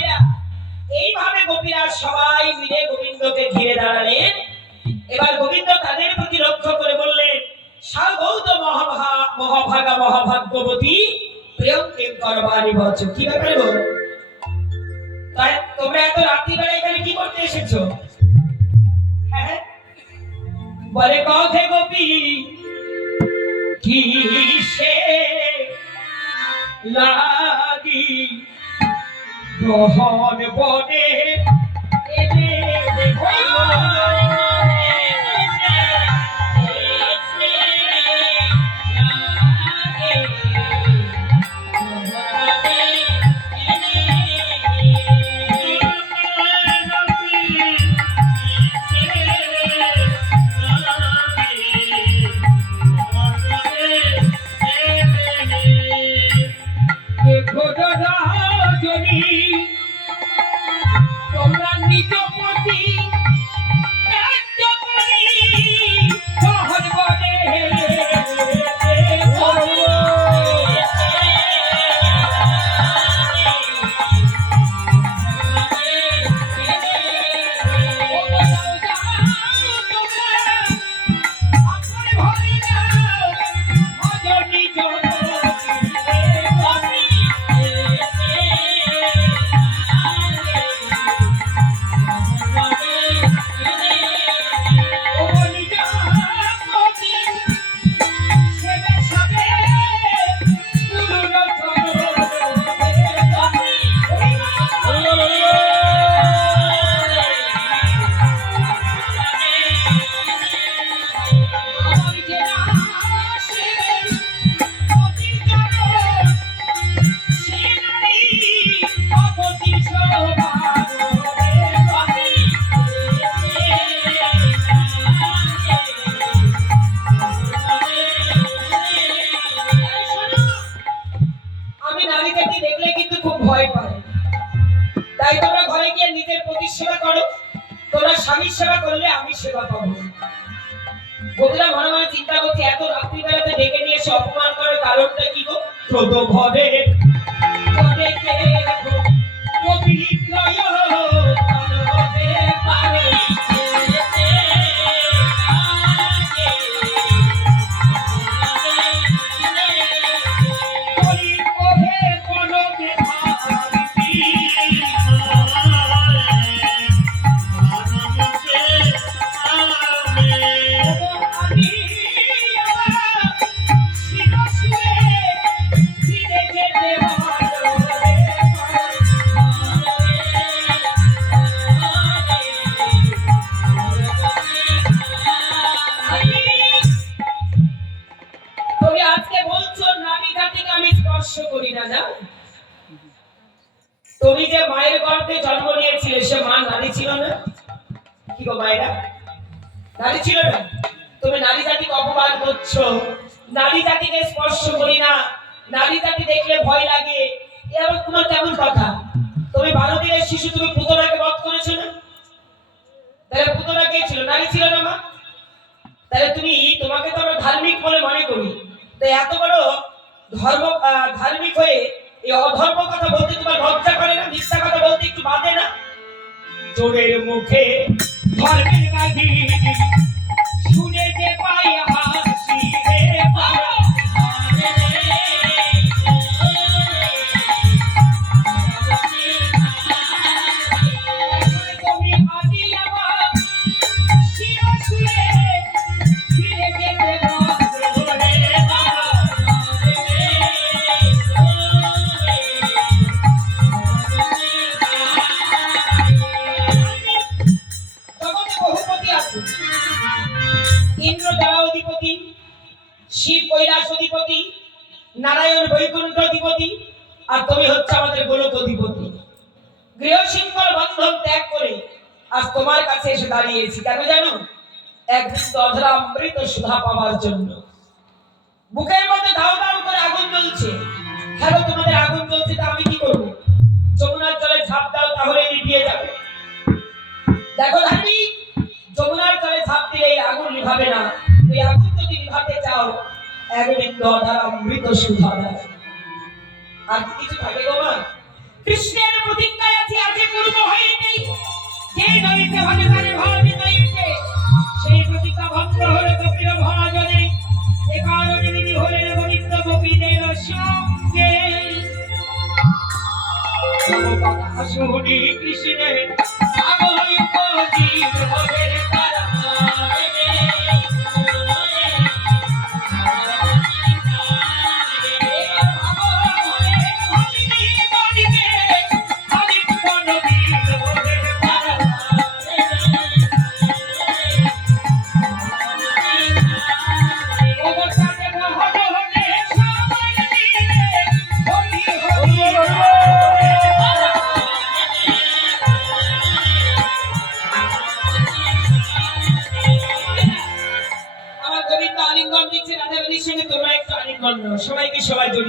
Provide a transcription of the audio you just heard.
ভাইরা, এইভাবে গোপীরা সবাই মিলে গোবিন্দকে ঘিরে দাঁড়ালেন। এবার গোবিন্দ তাদের প্রতি লক্ষ্য করে বললেন, সাগৌত মহাভাগা মহাভাগ্যবতী প্রিয়ং কিঙ্কর বাণী বচ। কি ব্যাপারে গো? তাই তোমরা এত রাত্রিবেলা এখানে কি করতে এসেছো? হ্যাঁ বলে, কথে গোপী কিসে লাগি গ্রহণ বনে এলে তোমরা নিজ প্রতি স্বামীর সেবা করলে আমি সেবা পাবো। গোপীরা মনে মনে চিন্তা করছে, এত রাত্রিবেলাতে ডেকে নিয়ে এসে অপমান করার কারণটা কি গো? ক্রোধ ভরে তুমি যে মায়ের গর্ভে জন্ম নিয়েছিলে সে মা নারী ছিল না? কি গো মায়েরা, নারী ছিল না? তুমি নারী জাতিকে অপমান করছো, নারী জাতিকে স্পর্শ করি না, নারী জাতি দেখলে ভয় লাগে, এরকম তোমার কেমন কথা? তুমি 12 দিনের শিশু, তুমি পুতনাকে বধ করেছো না? তাহলে পুতনা কে ছিল? নারী ছিল না মা? তাহলে তুমি, তোমাকে তো আমরা ধার্মিক বলে মনে করি, তো এত বড় ধার্মিক হয়ে এই অধর্ম কথা বলতে তোমার লজ্জা করে না? মিথ্যা কথা বলতে একটু বাধে না? জোরের মুখে ধর্মের গালি শুনে যে পাই হাসি রে পারা। তুমি আদি আমার শিরশুলে ফিরে যেতে ইন্দ্র দ্বারা অধিপতি, শিব কৈলাস অধিপতি, নারায়ণ বৈকুণ্ঠ অধিপতি, আর তুমি হচ্ছে আমাদের গোলক অধিপতি। গৃহশৃঙ্খল বন্ধন ত্যাগ করে আজ তোমার কাছে এসে দাঁড়িয়েছি। কেন জানো? এক বিন্দু অধরা অমৃত সুধা পাওয়ার জন্য। বুকের মধ্যে দাও দাও করে আগুন জ্বলছে। হ্যাঁ, তোমাদের আগুন জ্বলছে, তা আমি কি করবো? যমুনার জলে ঝাঁপ দাও, তাহলে নিভিয়ে যাবে। দেখো ধার্মিক, যমুনার জলে ঝাঁপ দিলে এই আগুন নিভাবে না। তুই আগুন যদি নিভাতে চাও, এক বিন্দু অধরা অমৃত সুধা দাও। আর কিছু থাকে গো মা? কৃষ্ণের প্রতিজ্ঞায় আছে যে দলিতে ভাগে তারে ভাগ দিতে সেই প্রতিজ্ঞা ভঙ্গ হলো গোপীর ভজনে। এ কারণে বিধি হলেন গোবিন্দ গোপীদের সঙ্গে। কথা শুনি কৃষ্ণের আগৈ পজির হলেন তারা। আমার গোবিন্দ আলিঙ্গন দিচ্ছে রাধারানীর সঙ্গে, তোমরা একটু আলিঙ্গন নাও, সবাইকে সবাই জড়িয়ে